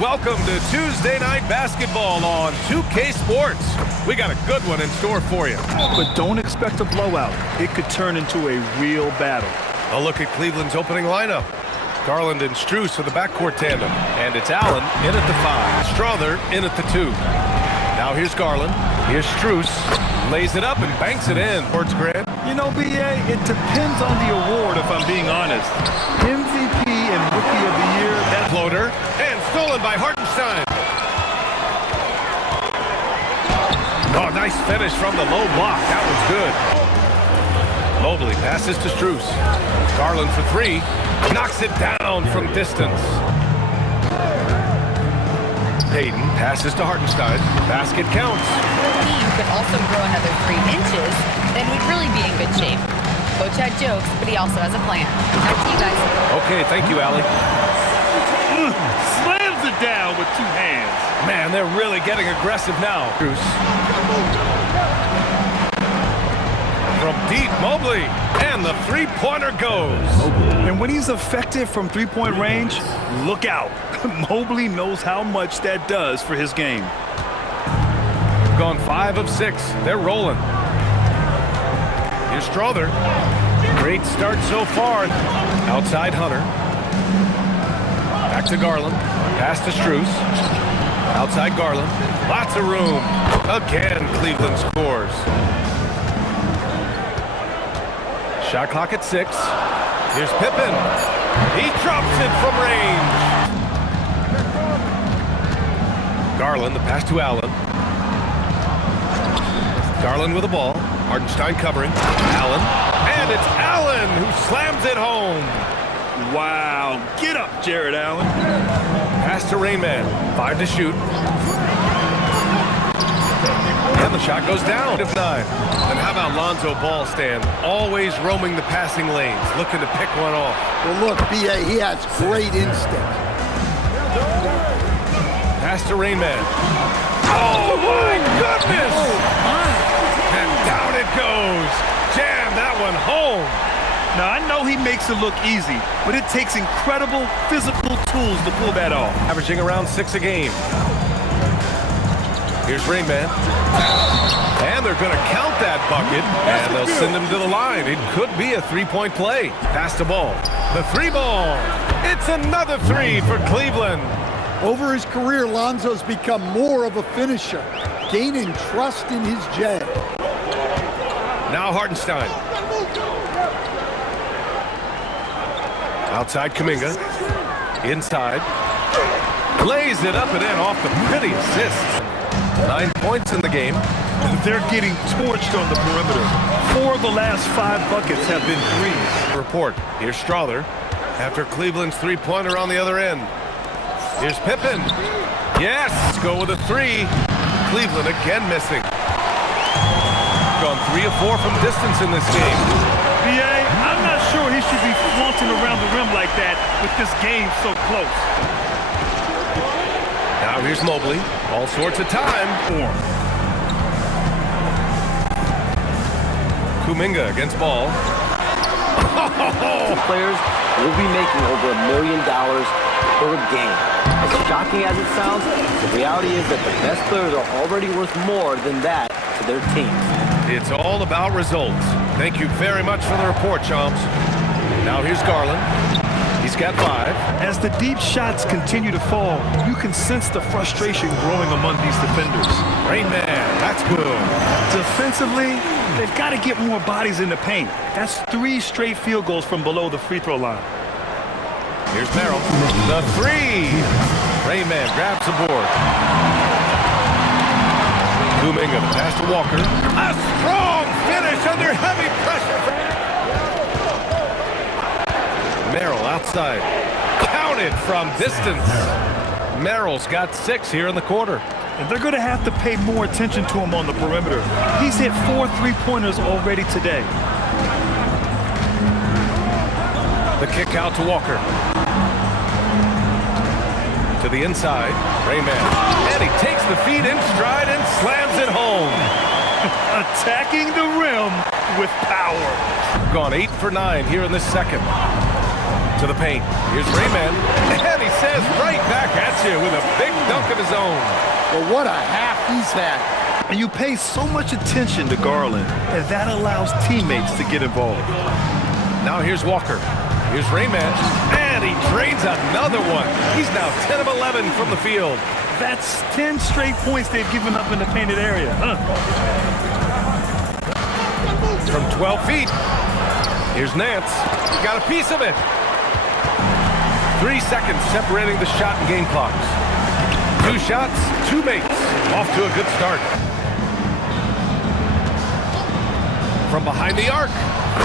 Welcome to Tuesday Night Basketball on 2K Sports. We got a good one in store for you. But don't expect a blowout. It could turn into a real battle. A look at Cleveland's opening lineup. Garland and Strus for the backcourt tandem. And it's Allen in at the 5. Strother in at the 2. Now here's Garland. Here's Strus. Lays it up and banks it in. Towards Grant. You know, B.A., it depends on the award, if I'm being honest. MVP and Rookie of the Year. That floater. And stolen by Hartenstein. Oh, nice finish from the low block. That was good. Mobley passes to Strus. Garland for 3. Knocks it down from distance. Payton passes to Hartenstein. Basket counts. Team could also grow another 3 inches, then we'd really be in good shape. Coach had jokes, but he also has a plan. Back to you guys. Okay, thank you, Allie. Slams it down with 2 hands. Man, they're really getting aggressive now. Strus. From deep, Mobley. And the 3-pointer goes. And when he's effective from 3-point range, look out. Mobley knows how much that does for his game. Gone 5 of 6. They're rolling. Here's Strother. Great start so far. Outside Hunter. Back to Garland. Pass to Strus. Outside Garland. Lots of room. Again, Cleveland scores. Shot clock at 6. Here's Pippen. He drops it from range. Garland, the pass to Allen. Garland with the ball. Hartenstein covering. Allen. And it's Allen who slams it home. Wow. Get up, Jared Allen. Pass to Rainman. 5 to shoot. And the shot goes down. 9. And how about Lonzo Ball, Stan? Always roaming the passing lanes, looking to pick one off. Well, look, B.A., he has great instinct. Pass to Rainman. Oh, my goodness! And down it goes. Jam that one home. Now, I know he makes it look easy, but it takes incredible physical tools to pull that off. Averaging around 6 a game. Here's Rainman. And they're going to count that bucket, and they'll send him to the line. It could be a 3-point play. Pass the ball. The 3 ball. It's another 3 for Cleveland. Over his career, Lonzo's become more of a finisher, gaining trust in his jab. Now Hartenstein. Outside Kuminga. Inside. Lays it up and in off the pretty assist. 9 points in the game. They're getting torched on the perimeter. 4 of the last 5 buckets have been 3s. Report. Here's Strother. After Cleveland's 3-pointer on the other end. Here's Pippen. Yes! Let's go with a 3. Cleveland again missing. Gone 3 of 4 from distance in this game. B.A., I'm not sure he should be flaunting around the rim like that with this game so close. Now here's Mobley. All sorts of time. Kuminga against Ball. Players will be making over $1 million per game. As shocking as it sounds, the reality is that the best players are already worth more than that to their teams. It's all about results. Thank you very much for the report, chomps. Now here's Garland. He's got 5. As the deep shots continue to fall, you can sense the frustration growing among these defenders. Rainman, that's good. Defensively, they've got to get more bodies in the paint. That's 3 straight field goals from below the free throw line. Here's Merrill. The 3. Rainman grabs the board. Kuminga, the pass to Walker. A strong finish under heavy pressure. Merrill outside. Counted from distance. Merrill's got 6 here in the quarter. And they're going to have to pay more attention to him on the perimeter. He's hit 4 3-pointers already today. The kick out to Walker. To the inside. Rainman. And he takes the feed in stride and slams it home. Attacking the rim with power. Gone 8 for 9 here in this second. To the paint. Here's Rainman. And he says right back at got you with a big dunk of his own. Well, what a half he's had. And you pay so much attention to Garland, and that allows teammates to get involved. Now here's Walker. Here's Rayman, and he drains another one. He's now 10 of 11 from the field. That's 10 straight points they've given up in the painted area. From 12 feet. Here's Nance. Got a piece of it. 3 seconds separating the shot and game clocks. 2 shots, 2 makes. Off to a good start. From behind the arc.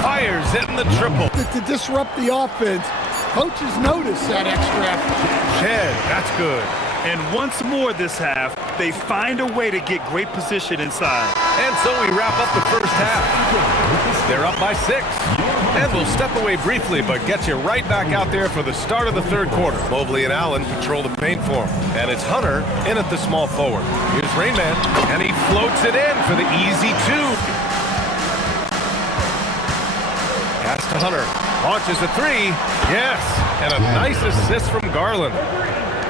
Fires in the triple. To disrupt the offense, coaches notice that extra effort. Shed, that's good. And once more this half, they find a way to get great position inside. And so we wrap up the first half. They're up by 6. And we'll step away briefly, but get you right back out there for the start of the third quarter. Mobley and Allen control the paint for him. And it's Hunter in at the small forward. Here's Rayman, and he floats it in for the easy 2. Pass to Hunter. Launches a 3. Yes. And a nice assist from Garland.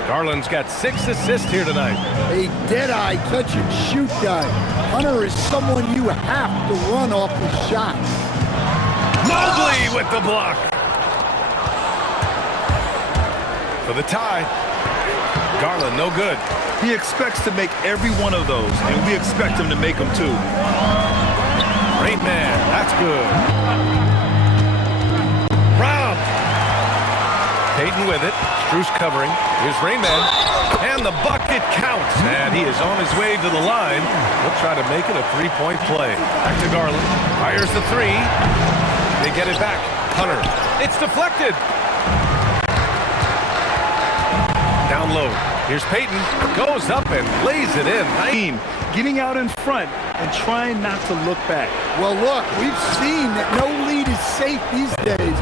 Garland's got 6 assists here tonight. A dead-eye catch-and-shoot guy. Hunter is someone you have to run off his shot. Mobley with the block. For the tie. Garland, no good. He expects to make every one of those, and we expect him to make them too. Great man. That's good. Rob. Payton with it. Strus covering. Here's Rayman. And the bucket counts. And he is on his way to the line. He'll try to make it a 3-point play. Back to Garland. Fires the 3. They get it back. Hunter. It's deflected. Down low. Here's Payton. Goes up and lays it in. Team getting out in front and trying not to look back. Well, look, we've seen that no lead is safe these days.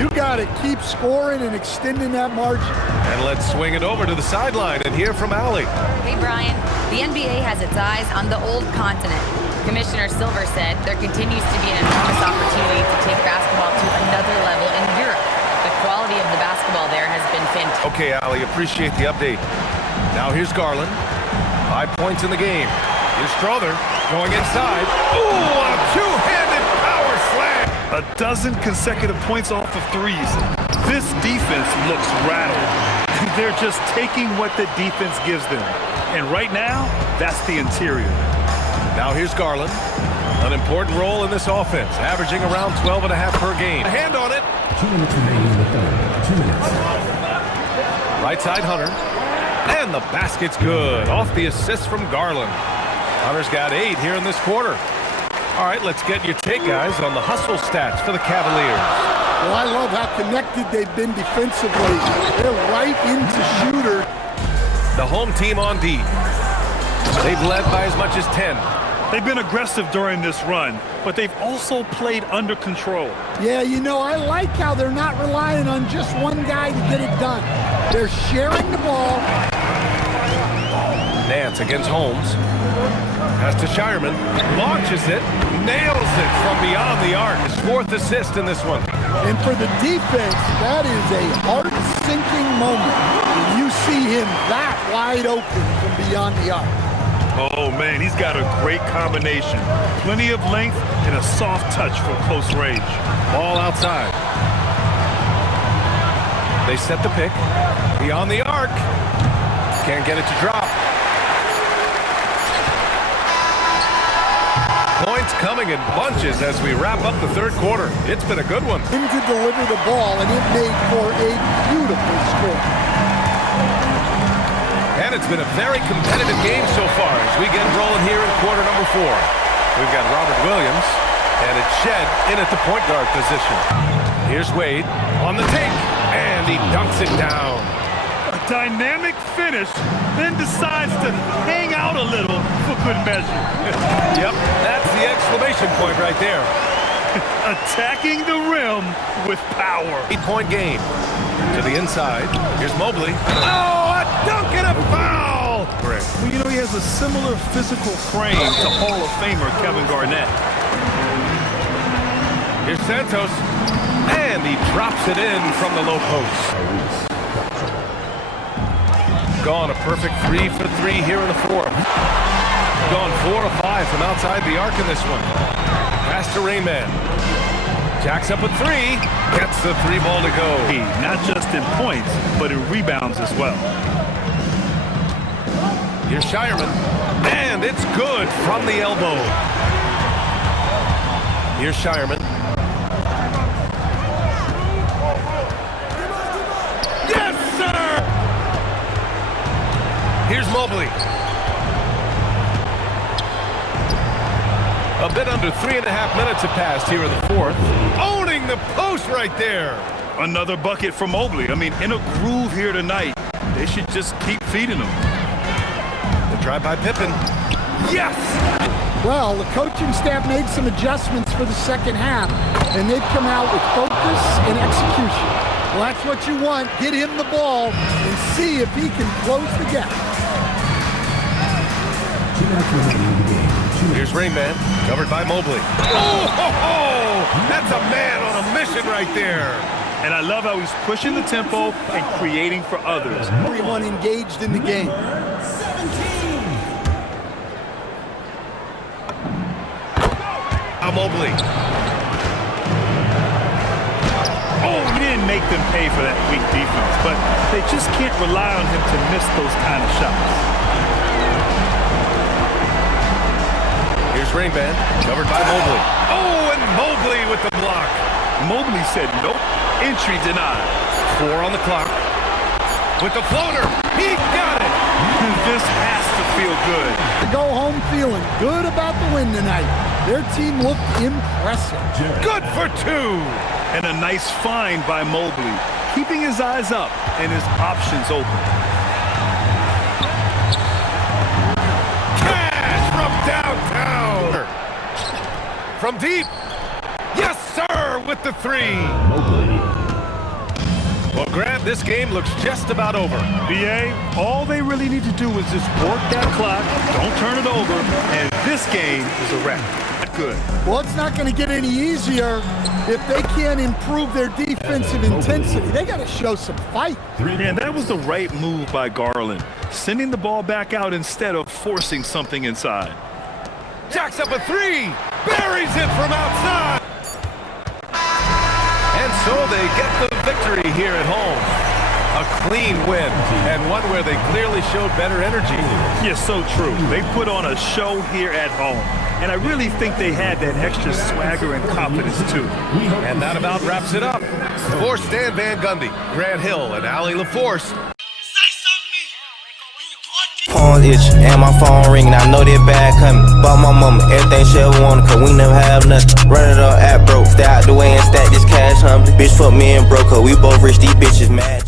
You got to keep scoring and extending that margin. And let's swing it over to the sideline and hear from Allie. Hey, Brian. The NBA has its eyes on the old continent. Commissioner Silver said there continues to be an enormous opportunity to take basketball to another level in Europe. The quality of the basketball there has been fantastic. Okay, Allie, appreciate the update. Now here's Garland. 5 points in the game. Here's Strother going inside. Ooh, a two-handed power slam. A dozen consecutive points off of threes. This defense looks rattled. They're just taking what the defense gives them. And right now, that's the interior. Now here's Garland. An important role in this offense, averaging around 12.5 per game. A hand on it. 2 minutes remaining in the third. 2 minutes. Right side, Hunter. And the basket's good. Off the assist from Garland. Hunter's got 8 here in this quarter. All right, let's get your take, guys, on the hustle stats for the Cavaliers. Well, I love how connected they've been defensively. They're right into shooter. The home team on D. They've led by as much as 10. They've been aggressive during this run, but they've also played under control. Yeah, you know, I like how they're not relying on just one guy to get it done. They're sharing the ball. Nance against Holmes. Pass to Shireman. Launches it. Nails it from beyond the arc. His 4th assist in this one. And for the defense, that is a heart-sinking moment when you see him that wide open from beyond the arc. Oh, man, he's got a great combination. Plenty of length and a soft touch from close range. Ball outside. They set the pick. Beyond the arc. Can't get it to drop. Points coming in bunches as we wrap up the third quarter. It's been a good one. Him to deliver the ball, and it made for a beautiful score. And it's been a very competitive game so far as we get rolling here in quarter number 4. We've got Robert Williams, and it's Shed in at the point guard position. Here's Wade on the take, and he dunks it down. A dynamic finish, then decides to hang out a little for good measure. Yep, that's the exclamation point right there. Attacking the rim with power. 8-point game. To the inside. Here's Mobley. Oh, a dunk and a foul! Correct. Well, you know, he has a similar physical frame to Hall of Famer Kevin Garnett. Here's Santos. And he drops it in from the low post. gone a perfect 3 for 3 here in the fourth. Gone 4 of 5 from outside the arc in this one. Pass to Rain Man. Jacks up a 3. Gets the 3 ball to go. Not just in points, but in rebounds as well. Here's Shireman. And it's good from the elbow. Here's Shireman. Yes, sir! Here's Mobley. A bit under 3.5 minutes have passed here in the fourth. Owning the post right there. Another bucket from Mobley. I mean, in a groove here tonight. They should just keep feeding him. The drive by Pippen. Yes! Well, the coaching staff made some adjustments for the second half, and they've come out with focus and execution. Well, that's what you want. Get him the ball and see if he can close the gap. 2 minutes remaining in the game. Here's Rain Man, covered by Mobley. Oh, that's a man on a mission right there. And I love how he's pushing the tempo and creating for others. Everyone engaged in the game. Mobley. Oh, he didn't make them pay for that weak defense, but they just can't rely on him to miss those kind of shots. Here's Rain Man, covered by Mobley. Oh, and Mobley with the block. Mobley said nope, entry denied. 4 on the clock. With the floater, he got it. This has to feel good. To go home feeling good about the win tonight. Their team looked impressive. Good for 2. And a nice find by Mobley, keeping his eyes up and his options open. Cash from downtown. From deep. Yes, sir, with the 3. Mobley. Well, Grant, this game looks just about over. BA, all they really need to do is just work that clock, don't turn it over, and this game is a wrap. Good. Well, it's not going to get any easier if they can't improve their defensive intensity. They got to show some fight. Man, that was the right move by Garland, sending the ball back out instead of forcing something inside. Jacks up a 3. Buries it from outside. And so they get the victory here at home. A clean win, and one where they clearly showed better energy. Yes, so true. They put on a show here at home, and I really think they had that extra swagger and confidence, too. And that about wraps it up. For Stan Van Gundy, Grant Hill, and Allie LaForce. Phone itch and my phone ringing. I know that bad coming. Bought my mama everything she ever wanted, cause we never have nothing. Run it up at broke. Stay out the way and stack this cash humbly. Bitch fuck me and broke her. We both rich, these bitches mad.